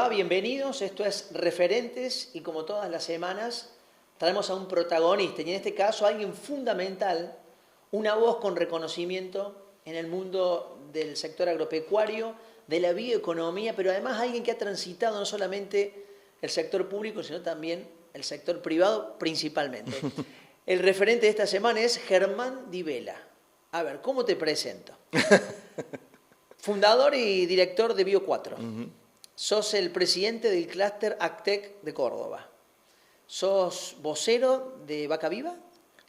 va? Bienvenidos. Esto es Referentes y como todas las semanas traemos a un protagonista y en este caso a alguien fundamental, una voz con reconocimiento en el mundo del sector agropecuario, de la bioeconomía, pero además alguien que ha transitado no solamente el sector público, sino también el sector privado principalmente. El referente de esta semana es Germán Di Vela. A ver, ¿cómo te presento? Fundador y director de Bio4. Sos el presidente del clúster Actec de Córdoba. ¿Sos vocero de Vaca Viva?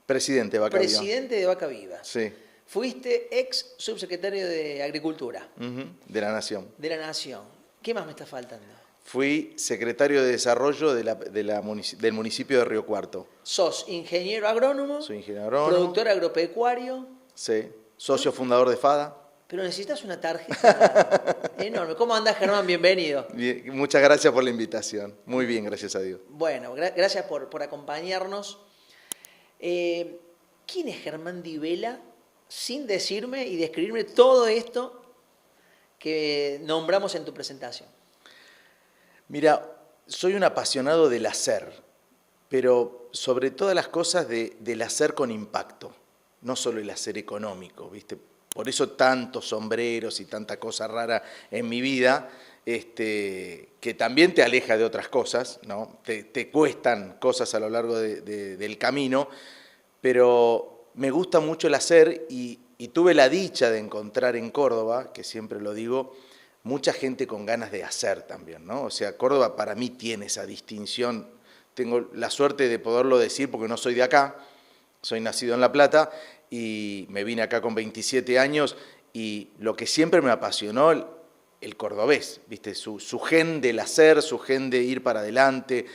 Presidente de Vaca Viva. Presidente de Vaca Viva. Sí. Fuiste ex subsecretario de Agricultura. De la Nación. De la Nación. ¿Qué más me está faltando? Fui secretario de Desarrollo del municipio de Río Cuarto. Sos ingeniero agrónomo. Soy ingeniero agrónomo. Productor agropecuario. Sí. Socio fundador de FADA. Pero necesitas una tarjeta enorme. ¿Cómo andás, Germán? Bienvenido. Bien, muchas gracias por la invitación. Muy bien, gracias a Dios. Bueno, gracias por acompañarnos. ¿Quién es Germán Di Vela? Sin decirme y describirme todo esto que nombramos en tu presentación. Mira, soy un apasionado del hacer, pero sobre todas las cosas del hacer con impacto, no solo el hacer económico, ¿viste? Por eso tantos sombreros y tanta cosa rara en mi vida, que también te aleja de otras cosas, ¿no? Te cuestan cosas a lo largo del camino, pero me gusta mucho el hacer y tuve la dicha de encontrar en Córdoba, que siempre lo digo, mucha gente con ganas de hacer también, ¿no? O sea, Córdoba para mí tiene esa distinción. Tengo la suerte de poderlo decir porque no soy de acá, soy nacido en La Plata y me vine acá con 27 años y lo que siempre me apasionó, el cordobés, ¿viste? Su gen del hacer, su gen de ir para adelante.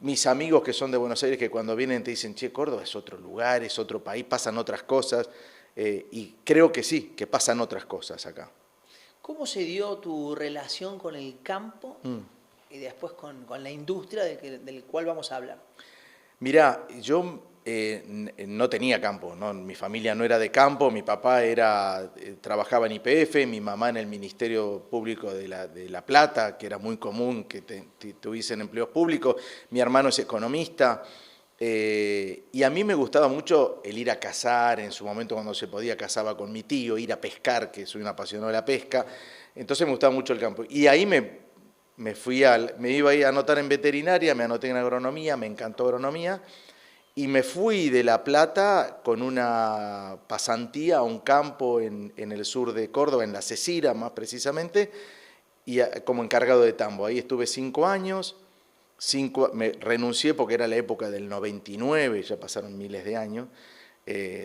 Mis amigos que son de Buenos Aires que cuando vienen te dicen, che, Córdoba es otro lugar, es otro país, pasan otras cosas y creo que sí, que pasan otras cosas acá. ¿Cómo se dio tu relación con el campo y después con la industria del cual vamos a hablar? Mirá, yo no tenía campo, ¿no? Mi familia no era de campo, mi papá trabajaba en YPF, mi mamá en el Ministerio Público de La Plata, que era muy común que tuviesen empleos públicos, mi hermano es economista, y a mí me gustaba mucho el ir a cazar, en su momento cuando se podía cazaba con mi tío, ir a pescar, que soy un apasionado de la pesca, entonces me gustaba mucho el campo. Y ahí me iba a ir a anotar en veterinaria, me anoté en agronomía, me encantó agronomía, y me fui de La Plata con una pasantía a un campo en el sur de Córdoba, en La Cecira más precisamente, y como encargado de tambo. Ahí estuve 5 años. Me renuncié porque era la época del 99, ya pasaron miles de años,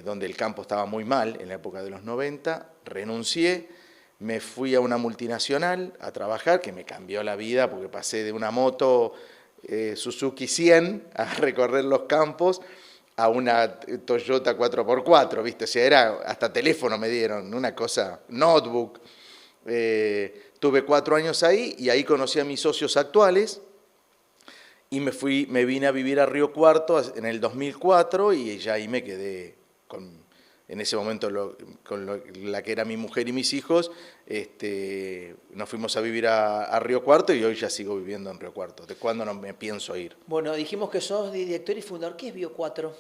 donde el campo estaba muy mal, en la época de los 90, renuncié, me fui a una multinacional a trabajar, que me cambió la vida porque pasé de una moto Suzuki 100 a recorrer los campos a una Toyota 4x4, ¿viste? O sea, hasta teléfono me dieron, una cosa, notebook. Tuve 4 años ahí y ahí conocí a mis socios actuales. Y me vine a vivir a Río Cuarto en el 2004 y ya ahí me quedé en ese momento con la que era mi mujer y mis hijos. Nos fuimos a vivir a Río Cuarto y hoy ya sigo viviendo en Río Cuarto. ¿De cuándo no me pienso ir? Bueno, dijimos que sos director y fundador. ¿Qué es Bio4?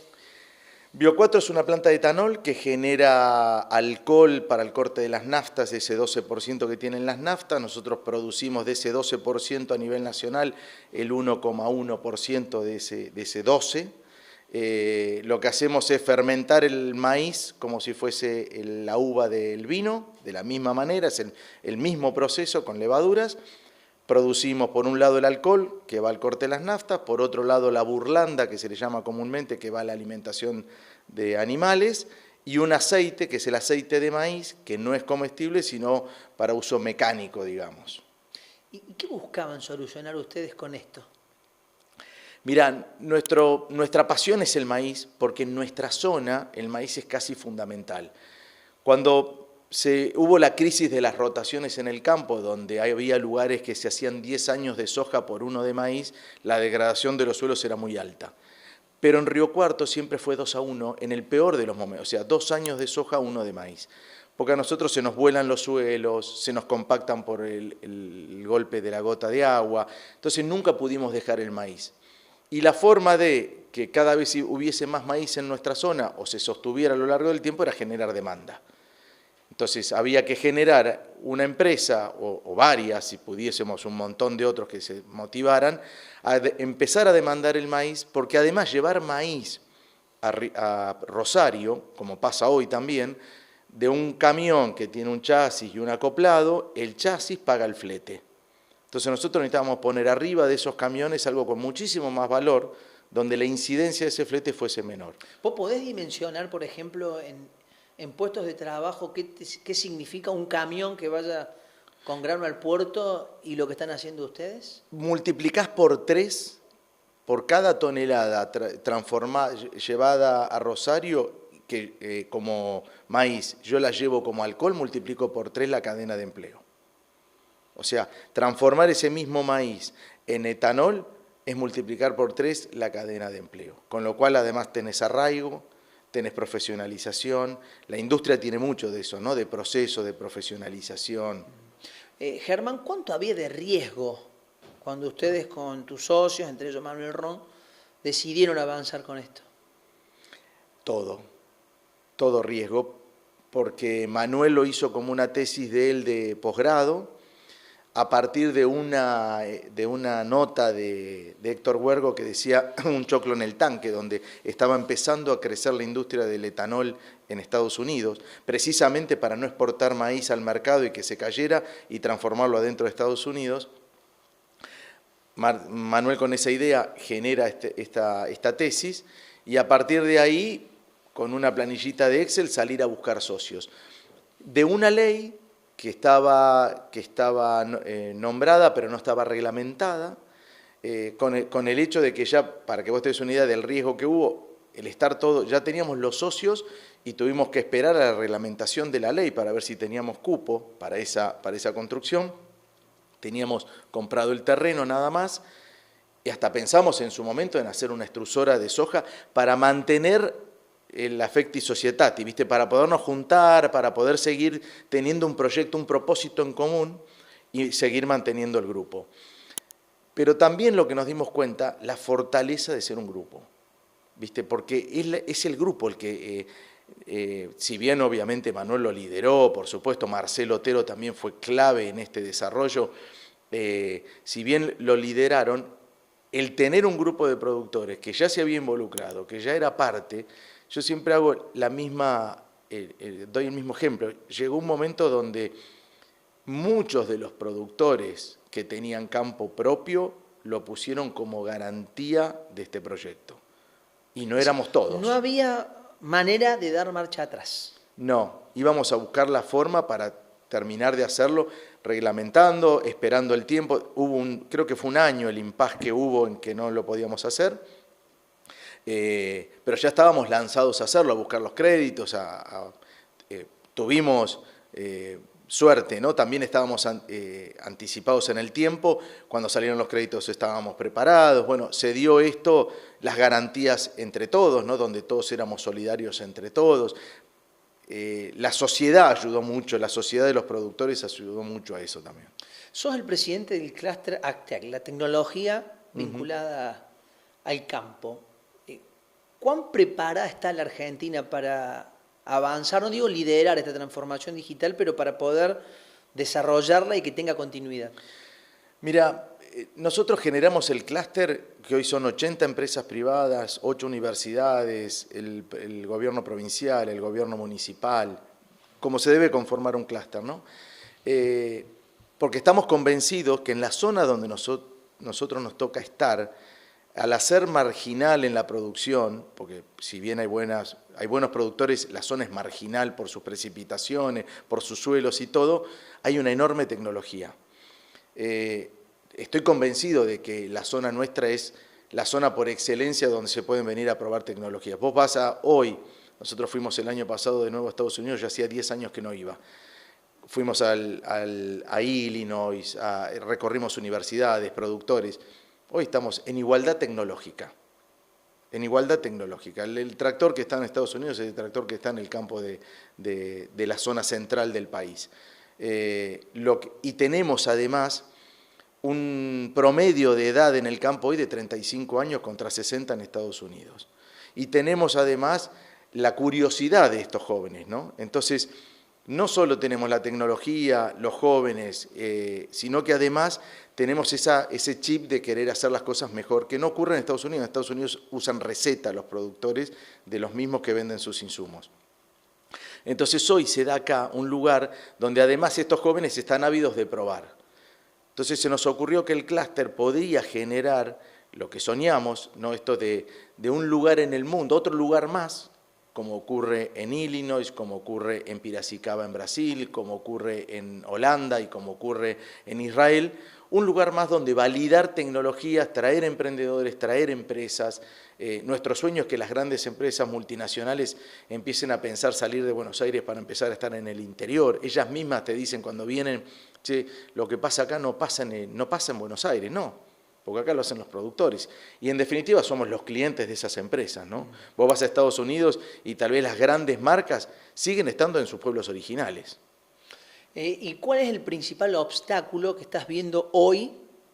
Bio4 es una planta de etanol que genera alcohol para el corte de las naftas, ese 12% que tienen las naftas. Nosotros producimos de ese 12% a nivel nacional el 1,1% de ese 12%. Lo que hacemos es fermentar el maíz como si fuese la uva del vino, de la misma manera, es el mismo proceso con levaduras. Producimos por un lado el alcohol, que va al corte de las naftas, por otro lado la burlanda, que se le llama comúnmente, que va a la alimentación de animales, y un aceite, que es el aceite de maíz, que no es comestible, sino para uso mecánico, digamos. ¿Y qué buscaban solucionar ustedes con esto? Mirá, nuestra pasión es el maíz, porque en nuestra zona el maíz es casi fundamental. Cuando hubo la crisis de las rotaciones en el campo, donde había lugares que se hacían 10 años de soja por 1 de maíz, la degradación de los suelos era muy alta. Pero en Río Cuarto siempre fue 2-1 en el peor de los momentos, o sea, 2 años de soja, 1 de maíz. porque a nosotros se nos vuelan los suelos, se nos compactan por el golpe de la gota de agua, entonces nunca pudimos dejar el maíz. Y la forma de que cada vez hubiese más maíz en nuestra zona o se sostuviera a lo largo del tiempo era generar demanda. Entonces había que generar una empresa o varias, si pudiésemos un montón de otros que se motivaran, a empezar a demandar el maíz, porque además llevar maíz a Rosario, como pasa hoy también, de un camión que tiene un chasis y un acoplado, el chasis paga el flete. Entonces nosotros necesitábamos poner arriba de esos camiones algo con muchísimo más valor, donde la incidencia de ese flete fuese menor. ¿Vos podés dimensionar, por ejemplo, en puestos de trabajo, qué significa un camión que vaya con grano al puerto y lo que están haciendo ustedes? Multiplicás por 3 por cada tonelada llevada a Rosario, que como maíz yo la llevo como alcohol, multiplico por 3 la cadena de empleo. O sea, transformar ese mismo maíz en etanol es multiplicar por 3 la cadena de empleo. Con lo cual además tenés arraigo, tenés profesionalización. La industria tiene mucho de eso, ¿no? De proceso, de profesionalización. Germán, ¿cuánto había de riesgo cuando ustedes con tus socios, entre ellos Manuel Ron, decidieron avanzar con esto? Todo riesgo, porque Manuel lo hizo como una tesis de él de posgrado, a partir de una nota de Héctor Huergo que decía un choclo en el tanque, donde estaba empezando a crecer la industria del etanol en Estados Unidos, precisamente para no exportar maíz al mercado y que se cayera y transformarlo adentro de Estados Unidos. Manuel con esa idea genera esta tesis y a partir de ahí, con una planillita de Excel, salir a buscar socios. De una ley que estaba nombrada pero no estaba reglamentada, con el hecho de que ya, para que vos te des una idea del riesgo que hubo, ya teníamos los socios y tuvimos que esperar a la reglamentación de la ley para ver si teníamos cupo para esa construcción. Teníamos comprado el terreno nada más y hasta pensamos en su momento en hacer una extrusora de soja para mantener el affecti societati, ¿viste? Para podernos juntar, para poder seguir teniendo un proyecto, un propósito en común y seguir manteniendo el grupo. Pero también lo que nos dimos cuenta, la fortaleza de ser un grupo, ¿viste? Porque es el grupo el que, si bien obviamente Manuel lo lideró, por supuesto Marcelo Otero también fue clave en este desarrollo, si bien lo lideraron, el tener un grupo de productores que ya se había involucrado, que ya era parte. Yo siempre hago doy el mismo ejemplo. Llegó un momento donde muchos de los productores que tenían campo propio lo pusieron como garantía de este proyecto. Y no éramos todos. No había manera de dar marcha atrás. No, íbamos a buscar la forma para terminar de hacerlo, reglamentando, esperando el tiempo. Creo que fue un año el impasse que hubo en que no lo podíamos hacer. Pero ya estábamos lanzados a hacerlo, a buscar los créditos, tuvimos suerte, ¿no? También estábamos anticipados en el tiempo, cuando salieron los créditos estábamos preparados, bueno, se dio esto, las garantías entre todos, ¿no? Donde todos éramos solidarios entre todos. La sociedad ayudó mucho, la sociedad de los productores ayudó mucho a eso también. Sos el presidente del clúster AgTech, la tecnología vinculada al campo. ¿Cuán preparada está la Argentina para avanzar, no digo liderar esta transformación digital, pero para poder desarrollarla y que tenga continuidad? Mira, nosotros generamos el clúster, que hoy son 80 empresas privadas, 8 universidades, el gobierno provincial, el gobierno municipal, como se debe conformar un clúster, ¿no? Porque estamos convencidos que en la zona donde nosotros nos toca estar, al hacer marginal en la producción, porque si bien hay buenos productores, la zona es marginal por sus precipitaciones, por sus suelos y todo, hay una enorme tecnología. Estoy convencido de que la zona nuestra es la zona por excelencia donde se pueden venir a probar tecnologías. Vos vas hoy, nosotros fuimos el año pasado de nuevo a Estados Unidos, ya hacía 10 años que no iba. Fuimos a Illinois, recorrimos universidades, productores. Hoy estamos en igualdad tecnológica. en igualdad tecnológica. El tractor que está en Estados Unidos es el tractor que está en el campo de la zona central del país. Y tenemos además un promedio de edad en el campo hoy de 35 años contra 60 en Estados Unidos. Y tenemos además la curiosidad de estos jóvenes, ¿no? Entonces, no solo tenemos la tecnología, los jóvenes, sino que además tenemos ese chip de querer hacer las cosas mejor, que no ocurre en Estados Unidos. En Estados Unidos usan receta los productores de los mismos que venden sus insumos. Entonces hoy se da acá un lugar donde además estos jóvenes están ávidos de probar. Entonces se nos ocurrió que el clúster podría generar lo que soñamos, ¿no? Esto de un lugar en el mundo, otro lugar más, como ocurre en Illinois, como ocurre en Piracicaba en Brasil, como ocurre en Holanda y como ocurre en Israel, un lugar más donde validar tecnologías, traer emprendedores, traer empresas. Nuestro sueño es que las grandes empresas multinacionales empiecen a pensar salir de Buenos Aires para empezar a estar en el interior. Ellas mismas te dicen cuando vienen, che, lo que pasa acá no pasa en Buenos Aires, no, porque acá lo hacen los productores. Y en definitiva somos los clientes de esas empresas, ¿no? Vos vas a Estados Unidos y tal vez las grandes marcas siguen estando en sus pueblos originales. ¿Y cuál es el principal obstáculo que estás viendo hoy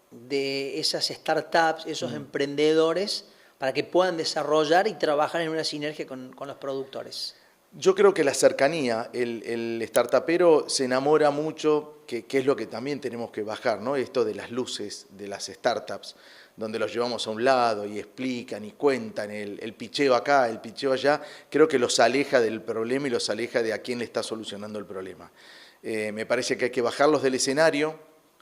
de esas startups, esos emprendedores, para que puedan desarrollar y trabajar en una sinergia con los productores? Yo creo que la cercanía, el startupero se enamora mucho, que es lo que también tenemos que bajar, ¿no? Esto de las luces de las startups, donde los llevamos a un lado y explican y cuentan el picheo acá, el picheo allá, creo que los aleja del problema y los aleja de a quién le está solucionando el problema. Me parece que hay que bajarlos del escenario,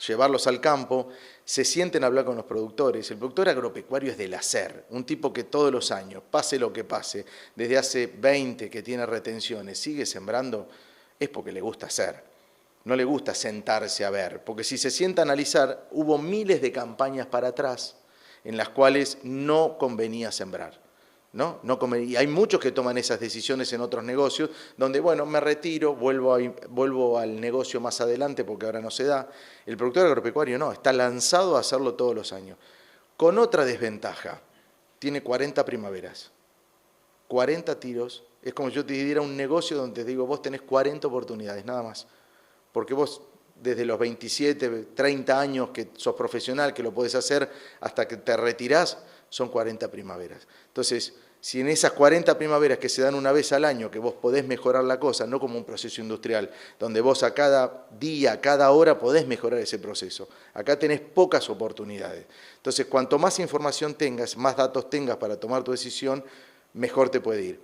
llevarlos al campo, se sienten a hablar con los productores. El productor agropecuario es del hacer, un tipo que todos los años, pase lo que pase, desde hace 20 que tiene retenciones, sigue sembrando, es porque le gusta hacer. No le gusta sentarse a ver, porque si se sienta a analizar, hubo miles de campañas para atrás en las cuales no convenía sembrar. ¿No? Y hay muchos que toman esas decisiones en otros negocios, donde, bueno, me retiro, vuelvo al negocio más adelante porque ahora no se da. El productor agropecuario no, está lanzado a hacerlo todos los años. Con otra desventaja, tiene 40 primaveras, 40 tiros. Es como si yo te diera un negocio donde te digo, vos tenés 40 oportunidades, nada más. Porque vos, desde los 27, 30 años que sos profesional, que lo podés hacer, hasta que te retirás, son 40 primaveras. Entonces, si en esas 40 primaveras que se dan una vez al año, que vos podés mejorar la cosa, no como un proceso industrial, donde vos a cada día, a cada hora podés mejorar ese proceso. Acá tenés pocas oportunidades. Entonces, cuanto más información tengas, más datos tengas para tomar tu decisión, mejor te puede ir.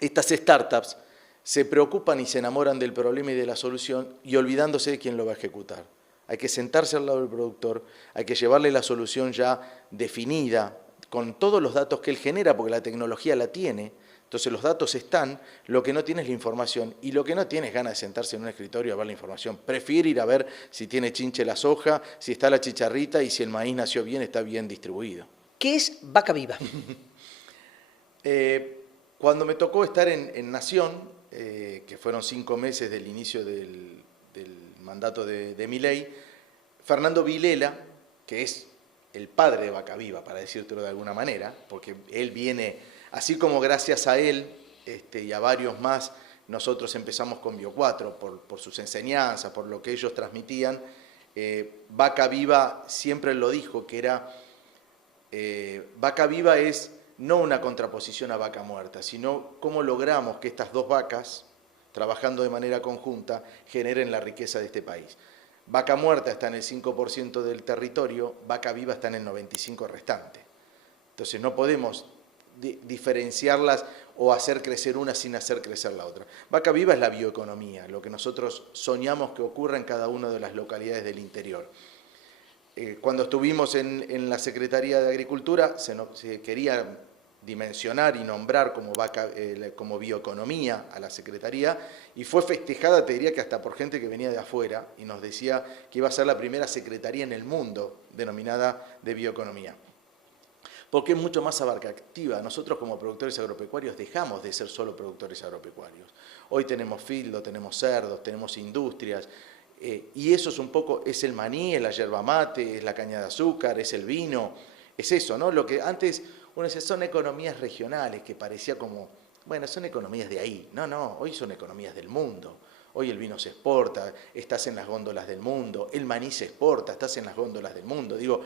Estas startups se preocupan y se enamoran del problema y de la solución y olvidándose de quién lo va a ejecutar. Hay que sentarse al lado del productor, hay que llevarle la solución ya definida, con todos los datos que él genera, porque la tecnología la tiene, entonces los datos están, lo que no tiene es la información, y lo que no tiene es ganas de sentarse en un escritorio a ver la información. Prefiere ir a ver si tiene chinche la soja, si está la chicharrita y si el maíz nació bien, está bien distribuido. ¿Qué es Vaca Viva? Cuando me tocó estar en Nación, que fueron 5 meses del inicio del mandato de Milei, Fernando Vilela, que es el padre de Vaca Viva, para decírtelo de alguna manera, porque él viene, así como gracias a él y a varios más, nosotros empezamos con Bio4, por sus enseñanzas, por lo que ellos transmitían. Vaca Viva siempre lo dijo, que era, Vaca Viva es no una contraposición a vaca muerta, sino cómo logramos que estas dos vacas, trabajando de manera conjunta, generen la riqueza de este país. Vaca muerta está en el 5% del territorio, vaca viva está en el 95% restante. Entonces no podemos diferenciarlas o hacer crecer una sin hacer crecer la otra. Vaca viva es la bioeconomía, lo que nosotros soñamos que ocurra en cada una de las localidades del interior. Cuando estuvimos en la Secretaría de Agricultura se quería dimensionar y nombrar como bioeconomía a la Secretaría, y fue festejada, te diría que hasta por gente que venía de afuera, y nos decía que iba a ser la primera secretaría en el mundo denominada de bioeconomía. Porque es mucho más abarcativa. Nosotros como productores agropecuarios dejamos de ser solo productores agropecuarios. Hoy tenemos fildo, tenemos cerdos, tenemos industrias, y eso es un poco, es el maní, es la yerba mate, es la caña de azúcar, es el vino, es eso, ¿no? Lo que antes uno dice, son economías regionales, que parecía como, bueno, son economías de ahí. No, no, hoy son economías del mundo. Hoy el vino se exporta, estás en las góndolas del mundo, el maní se exporta, estás en las góndolas del mundo. Digo,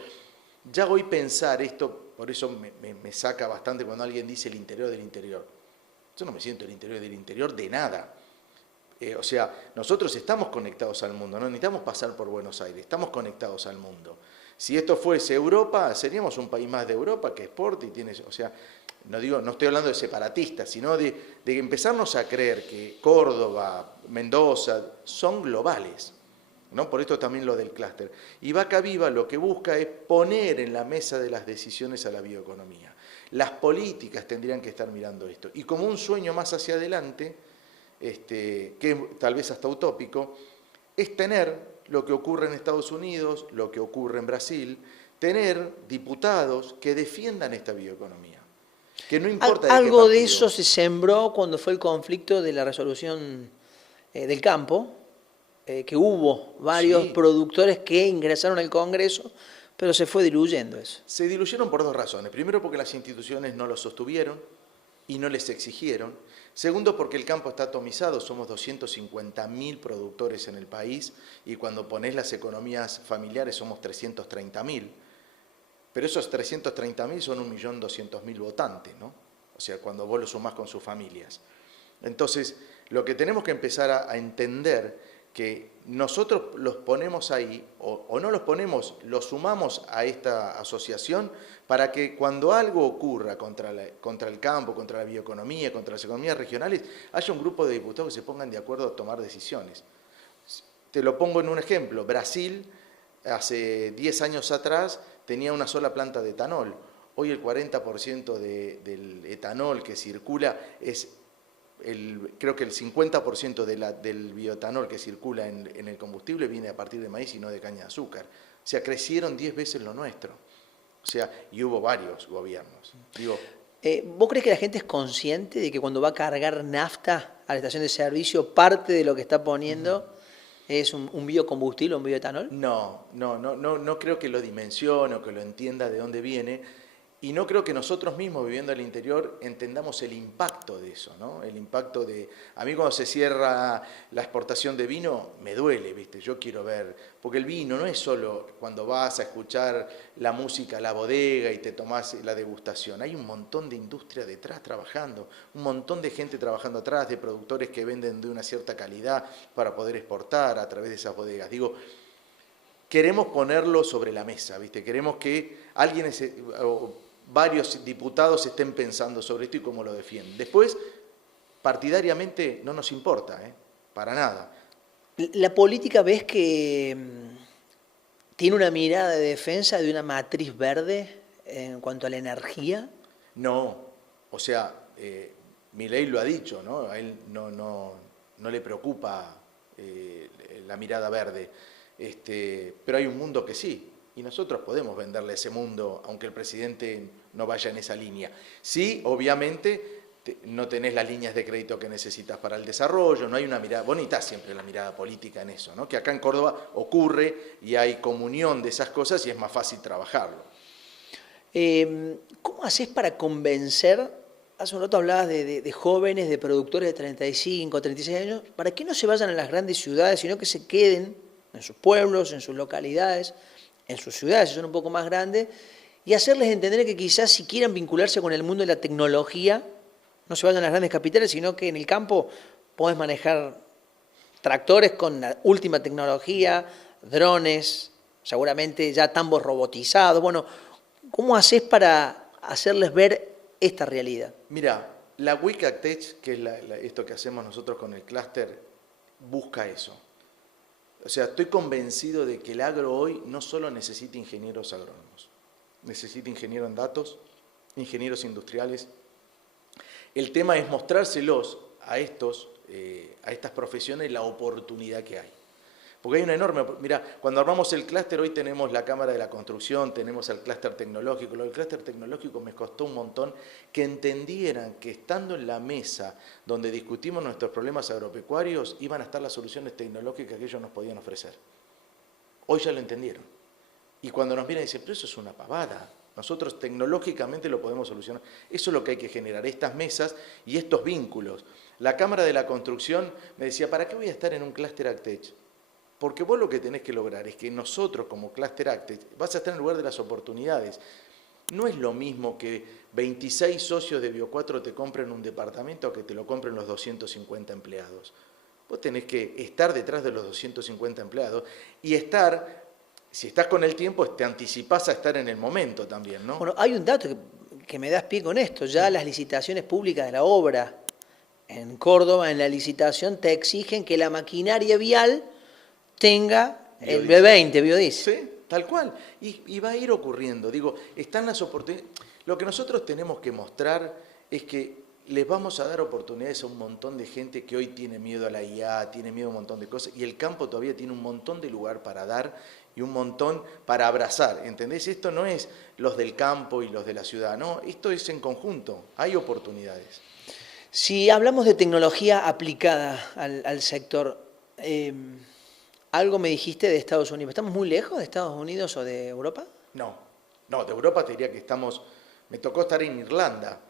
ya hoy pensar esto, por eso me saca bastante cuando alguien dice el interior del interior. Yo no me siento el interior del interior de nada. O sea, nosotros estamos conectados al mundo, no necesitamos pasar por Buenos Aires, estamos conectados al mundo. Si esto fuese Europa, seríamos un país más de Europa que exporta y tiene, o sea, no estoy hablando de separatistas, sino de empezarnos a creer que Córdoba, Mendoza, son globales, ¿no? Por esto también lo del clúster. Y Vaca Viva lo que busca es poner en la mesa de las decisiones a la bioeconomía. Las políticas tendrían que estar mirando esto. Y como un sueño más hacia adelante, que es tal vez hasta utópico, es tener lo que ocurre en Estados Unidos, lo que ocurre en Brasil, tener diputados que defiendan esta bioeconomía. Que no importa algo de eso se sembró cuando fue el conflicto de la resolución del campo, que hubo varios productores que ingresaron al Congreso, pero se fue diluyendo eso. Se diluyeron por dos razones. Primero, porque las instituciones no lo sostuvieron y no les exigieron. Segundo, porque el campo está atomizado, somos 250.000 productores en el país y cuando ponés las economías familiares somos 330.000. Pero esos 330.000 son 1.200.000 votantes, ¿no? O sea, cuando vos lo sumás con sus familias. Entonces, lo que tenemos que empezar a entender que nosotros los ponemos ahí, o no los ponemos, los sumamos a esta asociación para que cuando algo ocurra contra el campo, contra la bioeconomía, contra las economías regionales, haya un grupo de diputados que se pongan de acuerdo a tomar decisiones. Te lo pongo en un ejemplo. Brasil, hace 10 años atrás, tenía una sola planta de etanol. Hoy el 40% del etanol que circula es, creo que el 50% del bioetanol que circula en el combustible viene a partir de maíz y no de caña de azúcar. O sea, crecieron 10 veces lo nuestro. O sea, y hubo varios gobiernos. Digo, ¿vos crees que la gente es consciente de que cuando va a cargar nafta a la estación de servicio, parte de lo que está poniendo es un biocombustible, un bioetanol? No creo que lo dimensione o que lo entienda de dónde viene. Y no creo que nosotros mismos, viviendo al interior, entendamos el impacto de eso, ¿no? El impacto de... A mí cuando se cierra la exportación de vino, me duele, ¿viste? Yo quiero ver... Porque el vino no es solo cuando vas a escuchar la música a la bodega y te tomás la degustación. Hay un montón de industria detrás trabajando, un montón de gente trabajando atrás, de productores que venden de una cierta calidad para poder exportar a través de esas bodegas. Digo, queremos ponerlo sobre la mesa, ¿viste? Queremos que alguien... varios diputados estén pensando sobre esto y cómo lo defienden. Después, partidariamente, no nos importa, para nada. ¿La política ves que tiene una mirada de defensa de una matriz verde en cuanto a la energía? No, o sea, Milei lo ha dicho, ¿no? A él no le preocupa la mirada verde, pero hay un mundo que sí. Y nosotros podemos venderle ese mundo, aunque el presidente no vaya en esa línea. Sí, obviamente, no tenés las líneas de crédito que necesitas para el desarrollo, no hay una mirada, vos necesitás siempre la mirada política en eso, ¿no? Que acá en Córdoba ocurre y hay comunión de esas cosas y es más fácil trabajarlo. ¿Cómo haces para convencer, hace un rato hablabas de jóvenes, de productores de 35, 36 años, para que no se vayan a las grandes ciudades, sino que se queden en sus pueblos, en sus localidades, en sus ciudades, si son un poco más grandes, y hacerles entender que quizás si quieran vincularse con el mundo de la tecnología, no se vayan a las grandes capitales, sino que en el campo podés manejar tractores con la última tecnología, drones, seguramente ya tambos robotizados. Bueno, ¿cómo haces para hacerles ver esta realidad? Mira, la Wicatech, que es esto que hacemos nosotros con el clúster, busca eso. O sea, estoy convencido de que el agro hoy no solo necesita ingenieros agrónomos, necesita ingenieros en datos, ingenieros industriales. El tema es mostrárselos a estas profesiones la oportunidad que hay. Porque hay una enorme... Mira, cuando armamos el clúster, hoy tenemos la Cámara de la Construcción, tenemos el clúster tecnológico. Lo del clúster tecnológico me costó un montón que entendieran que estando en la mesa donde discutimos nuestros problemas agropecuarios, iban a estar las soluciones tecnológicas que ellos nos podían ofrecer. Hoy ya lo entendieron. Y cuando nos miran dicen, pero eso es una pavada. Nosotros tecnológicamente lo podemos solucionar. Eso es lo que hay que generar, estas mesas y estos vínculos. La Cámara de la Construcción me decía, ¿para qué voy a estar en un clúster Actech? Porque vos lo que tenés que lograr es que nosotros como clúster Actech vas a estar en el lugar de las oportunidades. No es lo mismo que 26 socios de Bio4 te compren un departamento o que te lo compren los 250 empleados. Vos tenés que estar detrás de los 250 empleados y estar, si estás con el tiempo, te anticipás a estar en el momento también, ¿no? Bueno, hay un dato que me das pie con esto. Ya las licitaciones públicas de la obra en Córdoba, en la licitación, te exigen que la maquinaria vial tenga el B20, biodiesel. Sí, tal cual. Y va a ir ocurriendo. Digo, están las oportunidades. Lo que nosotros tenemos que mostrar es que les vamos a dar oportunidades a un montón de gente que hoy tiene miedo a la IA, tiene miedo a un montón de cosas, y el campo todavía tiene un montón de lugar para dar y un montón para abrazar, ¿entendés? Esto no es los del campo y los de la ciudad, no, esto es en conjunto, hay oportunidades. Si hablamos de tecnología aplicada al sector, algo me dijiste de Estados Unidos. ¿Estamos muy lejos de Estados Unidos o de Europa? No, de Europa te diría que estamos, me tocó estar en Irlanda,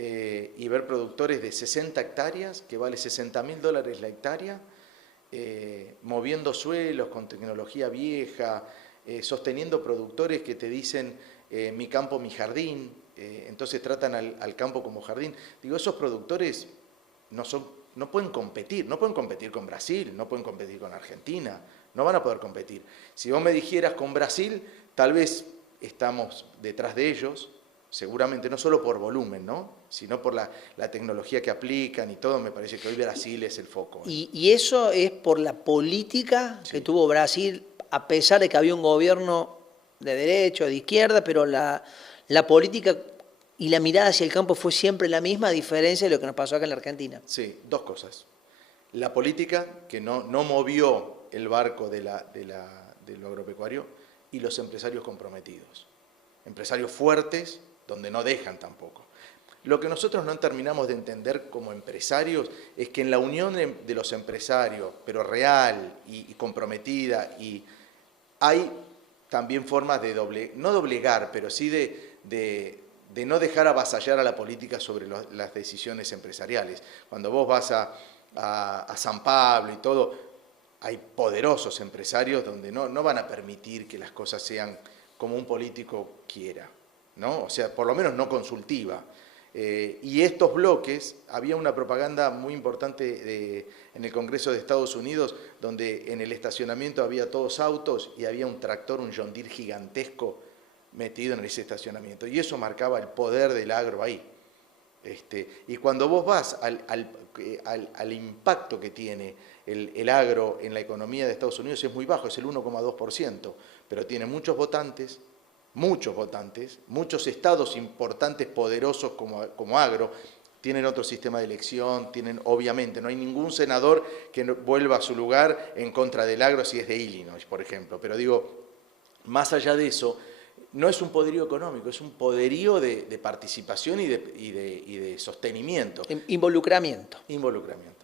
y ver productores de 60 hectáreas, que vale $60.000 la hectárea, moviendo suelos con tecnología vieja, sosteniendo productores que te dicen mi campo, mi jardín, entonces tratan al campo como jardín. Digo, esos productores no pueden competir con Brasil, no pueden competir con Argentina, no van a poder competir. Si vos me dijeras con Brasil, tal vez estamos detrás de ellos, seguramente no solo por volumen, ¿no?, sino por la tecnología que aplican y todo. Me parece que hoy Brasil es el foco. ¿Y eso es por la política que tuvo Brasil, a pesar de que había un gobierno de derecha o de izquierda, pero la política y la mirada hacia el campo fue siempre la misma, a diferencia de lo que nos pasó acá en la Argentina? Sí, dos cosas. La política, que no movió el barco de lo agropecuario, y los empresarios comprometidos. Empresarios fuertes, donde no dejan tampoco. Lo que nosotros no terminamos de entender como empresarios es que en la unión de los empresarios, pero real y comprometida, y hay también formas de no doblegar, pero sí de no dejar avasallar a la política sobre las decisiones empresariales. Cuando vos vas a San Pablo y todo, hay poderosos empresarios donde no van a permitir que las cosas sean como un político quiera, ¿no? O sea, por lo menos no consultiva. Y estos bloques, había una propaganda muy importante en el Congreso de Estados Unidos, donde en el estacionamiento había todos autos y había un tractor, un John Deere gigantesco metido en ese estacionamiento. Y eso marcaba el poder del agro ahí. Y cuando vos vas al impacto que tiene el agro en la economía de Estados Unidos, es muy bajo, es el 1,2%, pero tiene muchos votantes, muchos estados importantes, poderosos como agro, tienen otro sistema de elección, obviamente, no hay ningún senador que vuelva a su lugar en contra del agro si es de Illinois, por ejemplo. Pero digo, más allá de eso, no es un poderío económico, es un poderío de participación y de sostenimiento. Involucramiento. Involucramiento.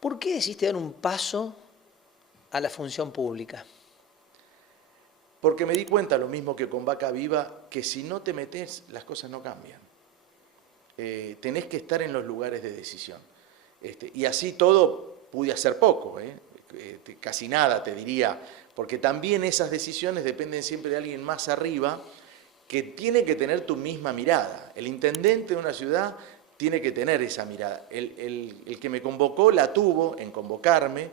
¿Por qué decidiste dar un paso a la función pública? Porque me di cuenta, lo mismo que con Vaca Viva, que si no te metés, las cosas no cambian. Tenés que estar en los lugares de decisión. Y así todo pude hacer poco, casi nada te diría, porque también esas decisiones dependen siempre de alguien más arriba que tiene que tener tu misma mirada. El intendente de una ciudad tiene que tener esa mirada. El que me convocó la tuvo en convocarme,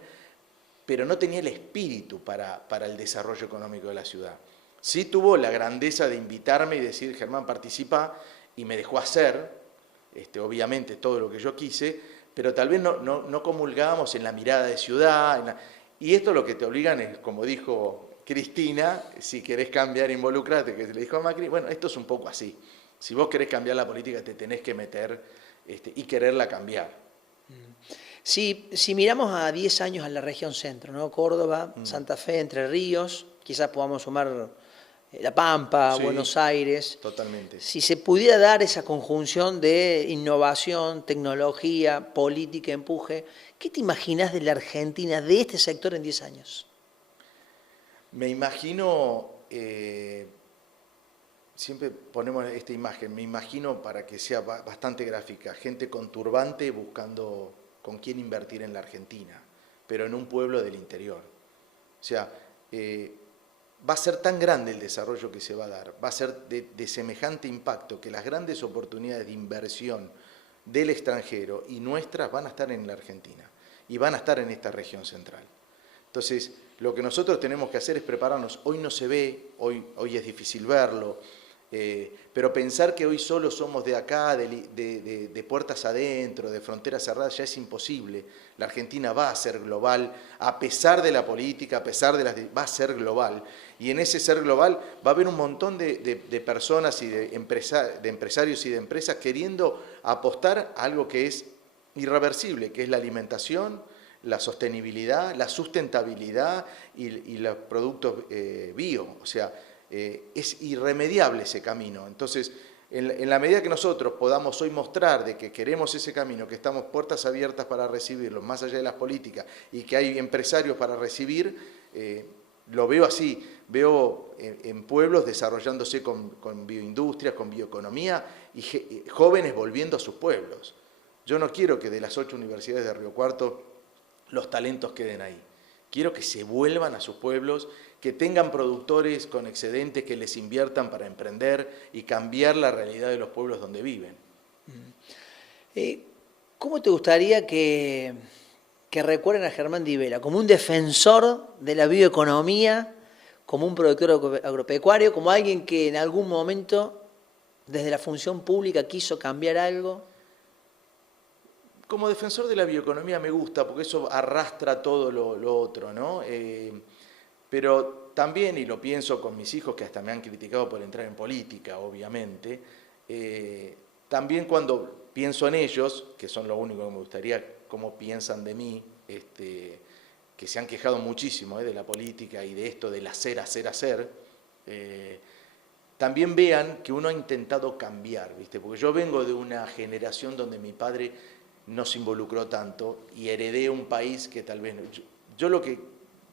pero no tenía el espíritu para el desarrollo económico de la ciudad. Sí tuvo la grandeza de invitarme y decir, Germán, participa, y me dejó hacer, obviamente, todo lo que yo quise, pero tal vez no comulgábamos en la mirada de ciudad. Y esto lo que te obligan es, como dijo Cristina, si querés cambiar, involucrate, que le dijo a Macri, bueno, esto es un poco así. Si vos querés cambiar la política, te tenés que meter y quererla cambiar. Si miramos a 10 años a la región centro, ¿no? Córdoba, Santa Fe, Entre Ríos, quizás podamos sumar La Pampa, sí, Buenos Aires. Totalmente. Si se pudiera dar esa conjunción de innovación, tecnología, política, empuje, ¿qué te imaginas de la Argentina, de este sector en 10 años? Me imagino siempre ponemos esta imagen, me imagino para que sea bastante gráfica, gente con turbante buscando con quién invertir en la Argentina, pero en un pueblo del interior. O sea, va a ser tan grande el desarrollo que se va a dar, va a ser de semejante impacto que las grandes oportunidades de inversión del extranjero y nuestras van a estar en la Argentina y van a estar en esta región central. Entonces, lo que nosotros tenemos que hacer es prepararnos. Hoy no se ve, hoy es difícil verlo, pero pensar que hoy solo somos de acá, de puertas adentro, de fronteras cerradas, ya es imposible. La Argentina va a ser global, a pesar de la política, a pesar de va a ser global. Y en ese ser global va a haber un montón de personas y de empresarios y de empresas queriendo apostar a algo que es irreversible, que es la alimentación, la sostenibilidad, la sustentabilidad y los productos bio. O sea, es irremediable ese camino. Entonces, en la medida que nosotros podamos hoy mostrar de que queremos ese camino, que estamos puertas abiertas para recibirlo, más allá de las políticas, y que hay empresarios para recibir, lo veo así. Veo en pueblos desarrollándose con bioindustrias, con bioeconomía, y jóvenes volviendo a sus pueblos. Yo no quiero que de las 8 universidades de Río Cuarto los talentos queden ahí. Quiero que se vuelvan a sus pueblos, que tengan productores con excedentes que les inviertan para emprender y cambiar la realidad de los pueblos donde viven. ¿Cómo te gustaría que recuerden a Germán Di Vela? ¿Como un defensor de la bioeconomía, como un productor agropecuario, como alguien que en algún momento desde la función pública quiso cambiar algo? Como defensor de la bioeconomía me gusta, porque eso arrastra todo lo otro, ¿no? Pero también, y lo pienso con mis hijos, que hasta me han criticado por entrar en política, obviamente, también cuando pienso en ellos, que son lo único que me gustaría, cómo piensan de mí, que se han quejado muchísimo de la política y de esto del hacer, también vean que uno ha intentado cambiar, ¿viste? Porque yo vengo de una generación donde mi padre no se involucró tanto y heredé un país que tal vez no. Yo lo que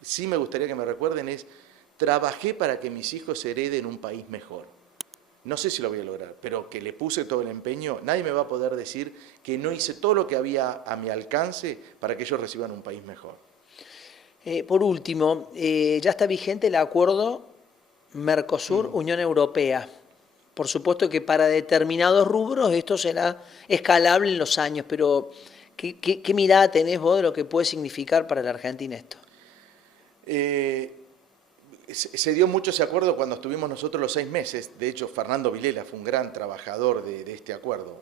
sí me gustaría que me recuerden es, trabajé para que mis hijos hereden un país mejor. No sé si lo voy a lograr, pero que le puse todo el empeño, nadie me va a poder decir que no hice todo lo que había a mi alcance para que ellos reciban un país mejor. Por último, ya está vigente el acuerdo Mercosur-Unión Europea. Por supuesto que para determinados rubros esto será escalable en los años, pero ¿qué mirada tenés vos de lo que puede significar para la Argentina esto? Se dio mucho ese acuerdo cuando estuvimos nosotros los 6 meses. De hecho, Fernando Vilela fue un gran trabajador de este acuerdo,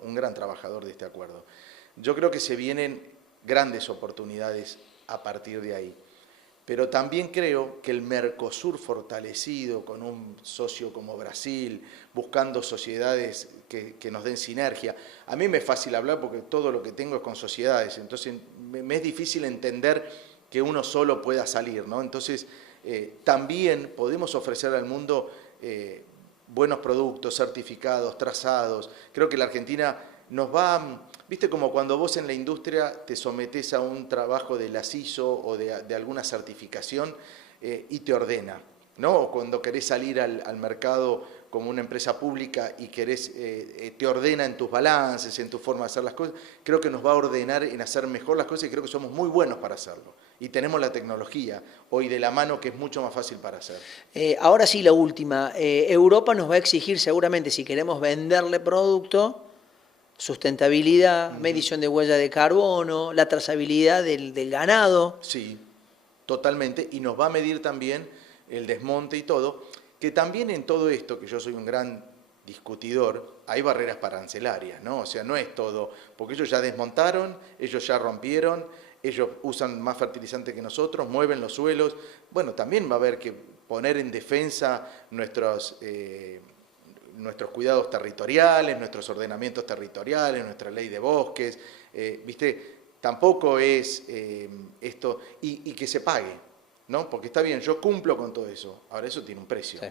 Yo creo que se vienen grandes oportunidades a partir de ahí. Pero también creo que el Mercosur fortalecido con un socio como Brasil, buscando sociedades que nos den sinergia. A mí me es fácil hablar porque todo lo que tengo es con sociedades, entonces me es difícil entender que uno solo pueda salir, ¿no? Entonces, también podemos ofrecer al mundo buenos productos, certificados, trazados. Creo que la Argentina nos va... ¿Viste como cuando vos en la industria te sometés a un trabajo de la ISO o de alguna certificación y te ordena, ¿no? O cuando querés salir al mercado como una empresa pública y te ordena en tus balances, en tu forma de hacer las cosas, creo que nos va a ordenar en hacer mejor las cosas y creo que somos muy buenos para hacerlo. Y tenemos la tecnología hoy de la mano que es mucho más fácil para hacer. Ahora sí, la última. Europa nos va a exigir seguramente, si queremos venderle producto, sustentabilidad, medición de huella de carbono, la trazabilidad del ganado. Sí, totalmente. Y nos va a medir también el desmonte y todo, que también en todo esto, que yo soy un gran discutidor, hay barreras arancelarias, ¿no? O sea, no es todo, porque ellos ya desmontaron, ellos ya rompieron, ellos usan más fertilizante que nosotros, mueven los suelos. Bueno, también va a haber que poner en defensa nuestros cuidados territoriales, nuestros ordenamientos territoriales, nuestra ley de bosques, ¿viste? Tampoco es esto, y que se pague, ¿no? Porque está bien, yo cumplo con todo eso, ahora eso tiene un precio, sí,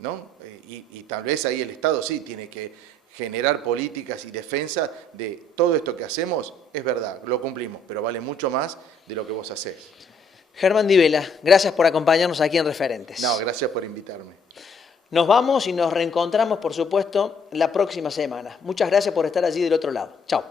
¿no? Y tal vez ahí el Estado sí tiene que generar políticas y defensa de todo esto que hacemos, es verdad, lo cumplimos, pero vale mucho más de lo que vos hacés. Germán Di Vela, gracias por acompañarnos aquí en Referentes. No, gracias por invitarme. Nos vamos y nos reencontramos, por supuesto, la próxima semana. Muchas gracias por estar allí del otro lado. Chao.